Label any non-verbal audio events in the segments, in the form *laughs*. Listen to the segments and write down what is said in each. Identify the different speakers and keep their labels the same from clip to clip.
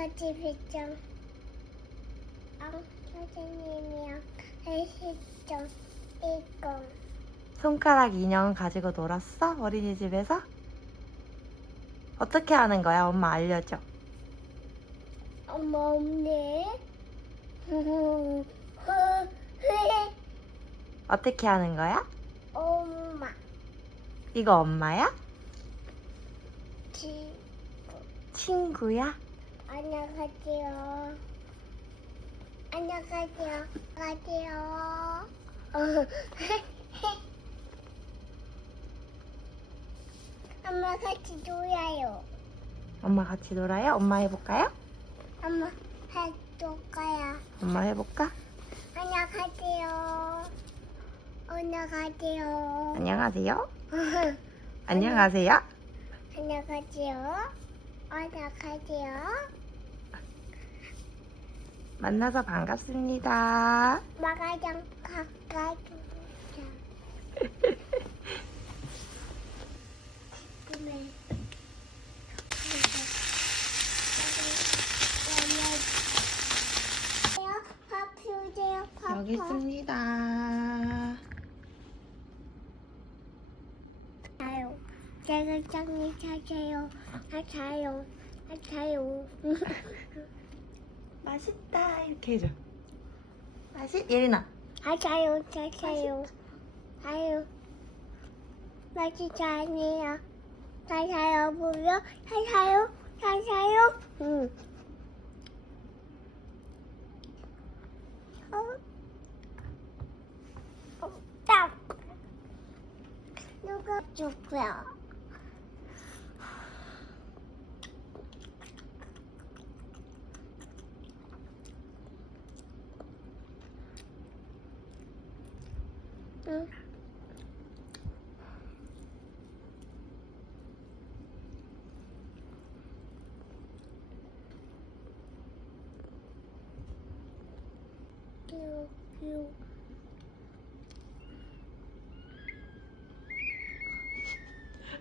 Speaker 1: 아가씨 배짱 아, 선생님이랑 했었죠 이거
Speaker 2: 손가락 인형 가지고 놀았어? 어린이집에서? 어떻게 하는 거야? 엄마 알려줘.
Speaker 1: 엄마 없네 *laughs*
Speaker 2: 어떻게 하는 거야?
Speaker 1: 엄마
Speaker 2: 이거 엄마야?
Speaker 1: 지
Speaker 2: 친구야?
Speaker 1: 안녕하세요 안녕하세요 안녕하세요 *laughs* 엄마 같이 놀아요
Speaker 2: 엄마 같이 놀아요? 엄마 해볼까요?
Speaker 1: 엄마 해줄까요?
Speaker 2: 엄마 해볼까?
Speaker 1: 안녕하세요. 안녕하세요.
Speaker 2: 안녕하세요. *laughs* 안녕하세요.
Speaker 1: 안녕하세요. 안녕하세요.
Speaker 2: 만나서 반갑습니다.
Speaker 1: 마가장 가까이.
Speaker 2: 여기 있습니다.
Speaker 1: 자요. 제가 짱이 찾아요. 찾아요. 찾아요. *laughs*
Speaker 2: 맛있다. 이렇게 해줘. 맛있? 예린아.
Speaker 1: 찾아요. 찾아요. 아유. 맛있지 않아요. 찾아요. 보여? 찾아요. 찾아요. 응. 어? 어, 딱. 누가 죽고요?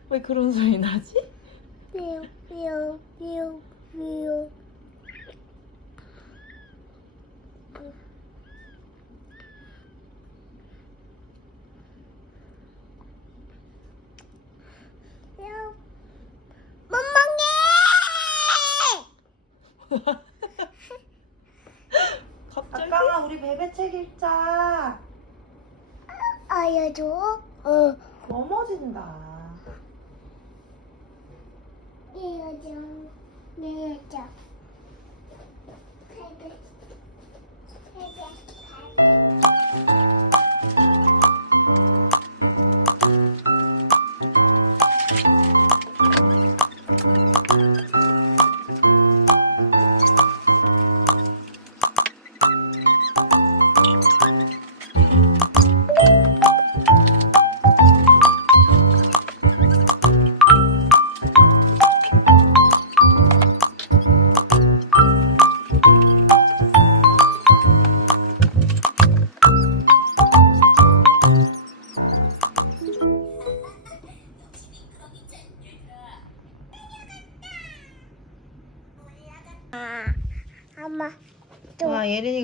Speaker 2: 왜 그런 소리 나지?
Speaker 1: 뾰, 뾰. 뾰. *laughs*
Speaker 2: 갑자기? 아까 우리 베베 책 읽자.
Speaker 1: 알려줘. 어.
Speaker 2: 넘어진다.
Speaker 1: 내려줘. 내려줘. 베베. 베베.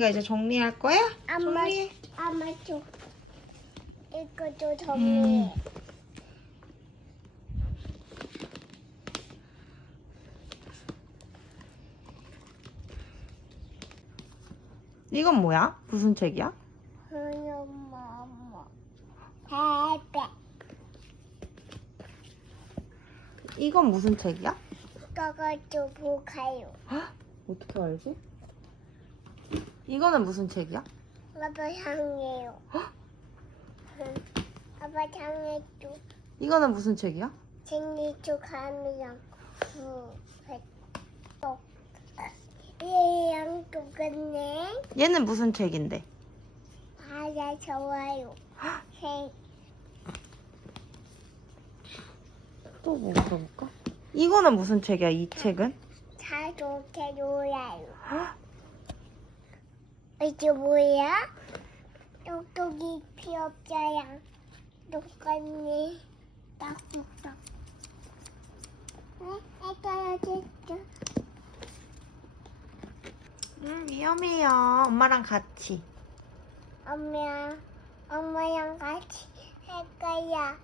Speaker 2: 와, 예린이가 이제 정리할 거야?
Speaker 1: 엄마,
Speaker 2: 정리해.
Speaker 1: 엄마 좀. 이거 좀 정리해.
Speaker 2: 음. 이건 뭐야? 무슨 책이야?
Speaker 1: 응, 엄마, 엄마. 베베.
Speaker 2: 이건 무슨 책이야?
Speaker 1: 이거가 좀 볼까요?
Speaker 2: 헉, 어떻게 알지? 이거는 무슨 책이야?
Speaker 1: 아빠 향해요. 응. 아빠 향해줘.
Speaker 2: 이거는 무슨 책이야?
Speaker 1: 생리 축하합니다. 구, 백, 또. 얘랑 똑같네.
Speaker 2: 얘는 무슨 책인데?
Speaker 1: 바다 좋아요.
Speaker 2: 또뭐 물어볼까? 이거는 무슨 책이야? 이 책은?
Speaker 1: 다 좋게 놀아요.
Speaker 2: 헉,
Speaker 1: 이게 뭐야? 똑똑이 피었자야. 똑같네. 딱똑딱. 에, 떨어졌어.
Speaker 2: 음, 위험해요. 엄마랑 같이.
Speaker 1: 엄마, 엄마랑 같이 할 거야.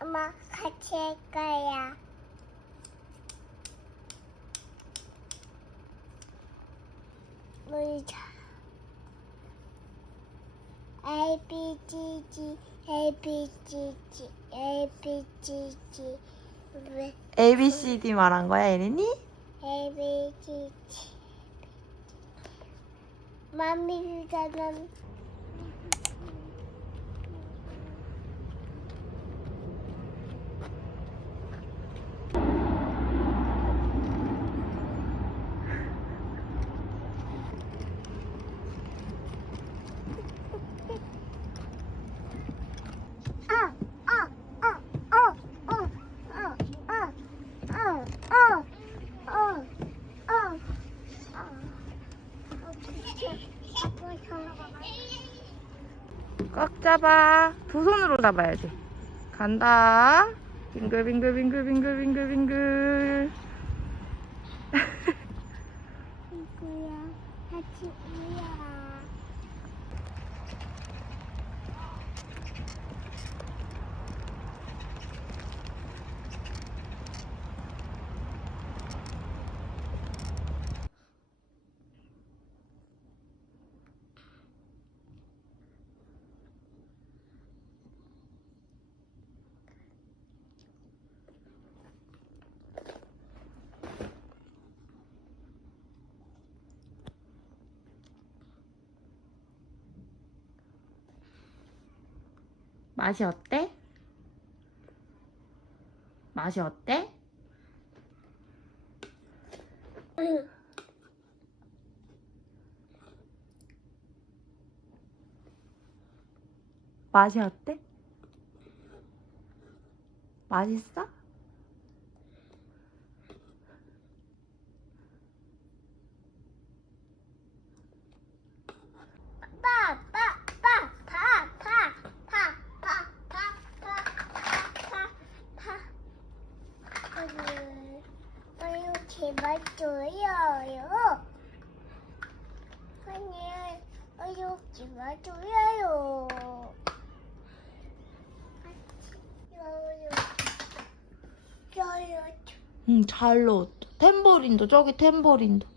Speaker 1: 엄마 같이 할 거야. 놀자. A B C D A B C D A B C D 왜
Speaker 2: A, B, C, D 말한 거야, 에린이?
Speaker 1: A B C D 마미가는
Speaker 2: 꽉 잡아. 두 손으로 잡아야지. 간다. 빙글빙글빙글빙글빙글빙글.
Speaker 1: 이거야 같이 우야
Speaker 2: 맛이 어때? 맛이 어때? 맛이 어때? 맛있어?
Speaker 1: 제발 줘요. 아니, 어여 제발 줘요. 줘요. 줘요.
Speaker 2: 응, 잘 넣었다. 탬버린도, 저기 탬버린도.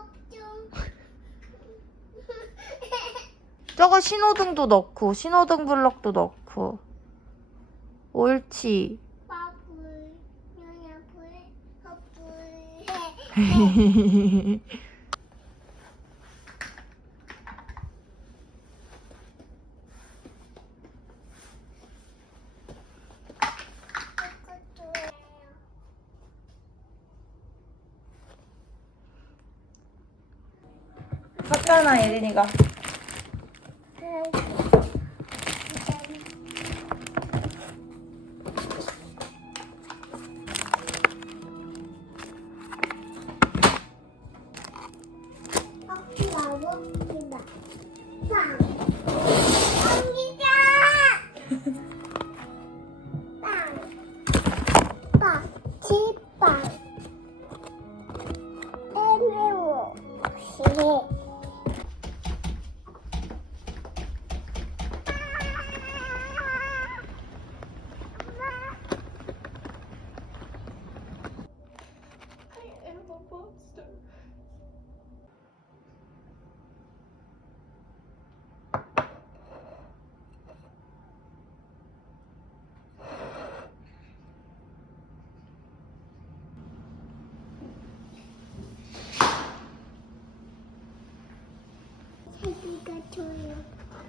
Speaker 1: 없죠. *laughs*
Speaker 2: 저거 신호등도 넣고, 신호등 블럭도 넣고. 옳지. *laughs* 샀잖아, 예린이가.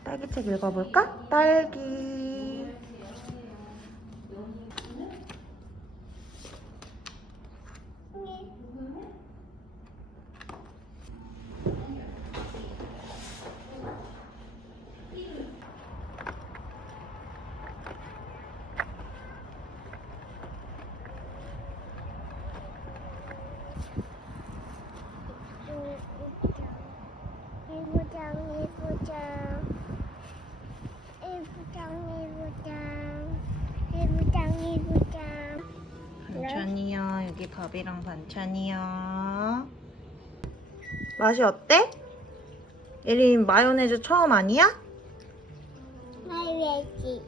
Speaker 2: 딸기책 읽어볼까? 딸기. 반찬이요. 여기 밥이랑 반찬이요. 맛이 어때? 예린 마요네즈 처음 아니야?
Speaker 1: 말해지